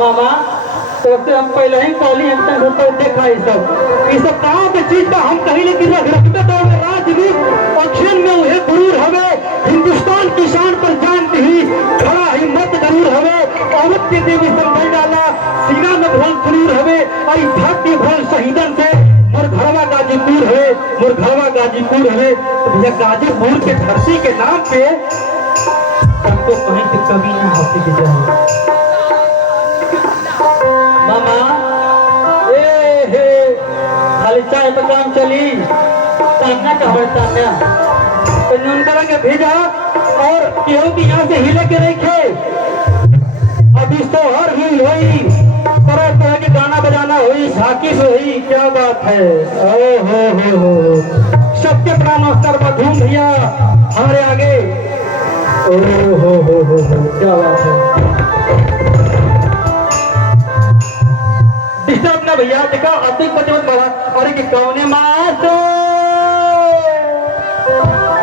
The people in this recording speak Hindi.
मामा तो हम पहले ही कहली हम तो देखा ये सब कहाँ के चीज का हम कहीं कि रखते तो राजनीति अक्षर में उहे गुरूर हवे हिंदुस्तान किसान पर जानते ही खड़ा हिम्मत जरूर हवे औरत के देवी समझ डाला सीना में भ्रम जरूर हवे और भाग्य भ्रम शहीदन से मुरघरवा गाजीपुर है मुरघरवा गाजीपुर है तो भैया गाजीपुर के धरती के नाम पे हमको कहीं से कभी ना होती की जाए मामा हे खाली चाय पर काम चली सामना का हमारे सामना तो न्यून करेंगे भेजा और केहू भी यहाँ से हिले के रखे अभी तो हर ही हुई तरह तरह के गाना बजाना हुई झांकी से हुई क्या बात है ओ हो सबके प्राण नमस्कार धूम भैया हमारे आगे ओ हो क्या बात है डिस्टर्ब ना भैया देखो अति पचवत बाबा अरे कि कौने मास